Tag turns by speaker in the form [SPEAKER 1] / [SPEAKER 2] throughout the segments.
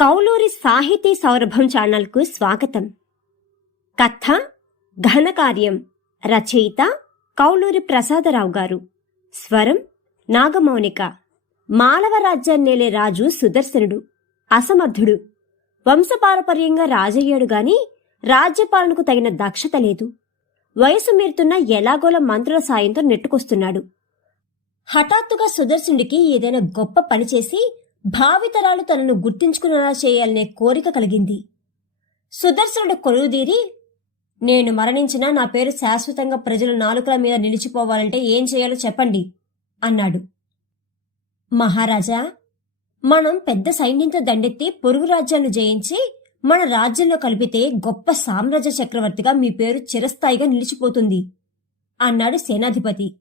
[SPEAKER 1] కౌలూరి సాహితీ సౌరభం ఛానల్కు స్వాగతం. కథ ఘనకార్యం రచయిత కౌలూరి ప్రసాదరావు గారు. స్వరం నాగమౌనిక. మాలవ రాజ్యాన్నేలే రాజు సుదర్శనుడు అసమర్థుడు. వంశపారపర్యంగా రాజయ్యాడు గాని రాజ్యపాలనకు తగిన దక్షత లేదు. వయసు మీరుతున్న ఎలాగోల మంత్రుల సాయంతో నెట్టుకొస్తున్నాడు. హఠాత్తుగా సుదర్శనుడికి ఏదైనా గొప్ప పని చేసి భావితరాలు తనను గుర్తించుకునేలా చేయాలనే కోరిక కలిగింది. సుదర్శనుడు కొలువుదీరి నేను మరణించినా నా పేరు శాశ్వతంగా ప్రజల నాలుకల మీద నిలిచిపోవాలంటే ఏం చేయాలో చెప్పండి అన్నాడు. మహారాజా మనం పెద్ద సైన్యంతో దండెత్తి పొరుగు రాజ్యాలు జయించి మన రాజ్యంలో కలిపితే గొప్ప సామ్రాజ్య చక్రవర్తిగా మీ పేరు చిరస్థాయిగా నిలిచిపోతుంది అన్నాడు సేనాధిపతి.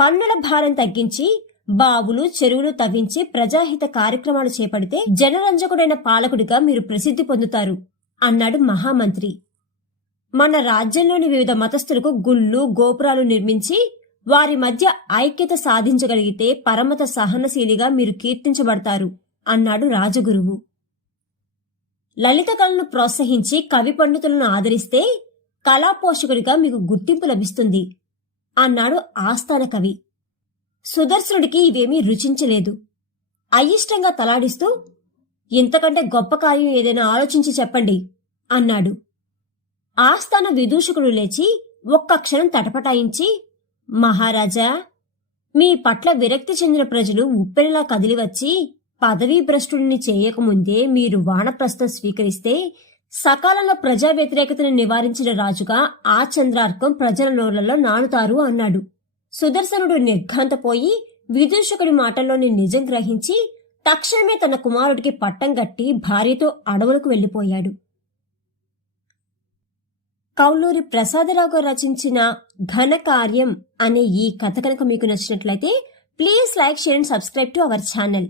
[SPEAKER 1] పన్నుల భారం తగ్గించి బావులు చెరువులు తవ్వించి ప్రజాహిత కార్యక్రమాలు చేపడితే జనరంజకుడైన పాలకుడిగా మీరు ప్రసిద్ధి పొందుతారు అన్నాడు మహామంత్రి. మన రాజ్యంలోని వివిధ మతస్థులకు గుళ్ళు గోపురాలు నిర్మించి వారి మధ్య ఐక్యత సాధించగలిగితే పరమత సహనశీలిగా మీరు కీర్తించబడతారు అన్నాడు రాజగురువు. లలిత కళను ప్రోత్సహించి కవి పండితులను ఆదరిస్తే కళాపోషకుడిగా మీకు గుర్తింపు లభిస్తుంది అన్నాడు ఆస్థాన కవి. సుదర్శనుడికి ఇవేమీ రుచించలేదు. అయిష్టంగా తలాడిస్తూ ఇంతకంటే గొప్ప కార్యం ఏదైనా ఆలోచించి చెప్పండి అన్నాడు. ఆస్థాన విదూషకుడు లేచి ఒక్క క్షణం తటపటాయించి మహారాజా మీ పట్ల విరక్తి చెందిన ప్రజలు ఉప్పెనలా కదిలివచ్చి పదవీ భ్రష్టుడిని చేయకముందే మీరు వానప్రస్థం స్వీకరిస్తే సకాలంలో ప్రజా వ్యతిరేకతను నివారించిన రాజుగా ఆ చంద్రార్కం ప్రజల నోళ్ళలో నానుతారు అన్నాడు. సుదర్శనుడు నిర్ఘాంతపోయి విదూషకుడి మాటల్లోని నిజం గ్రహించి తక్షణమే తన కుమారుడికి పట్టం గట్టి భార్యతో అడవులకు వెళ్ళిపోయాడు. కౌలూరి ప్రసాదరావు రచించిన ఘనకార్యం అనే ఈ కథ కనుక మీకు నచ్చినట్లయితే please like share and subscribe to our channel.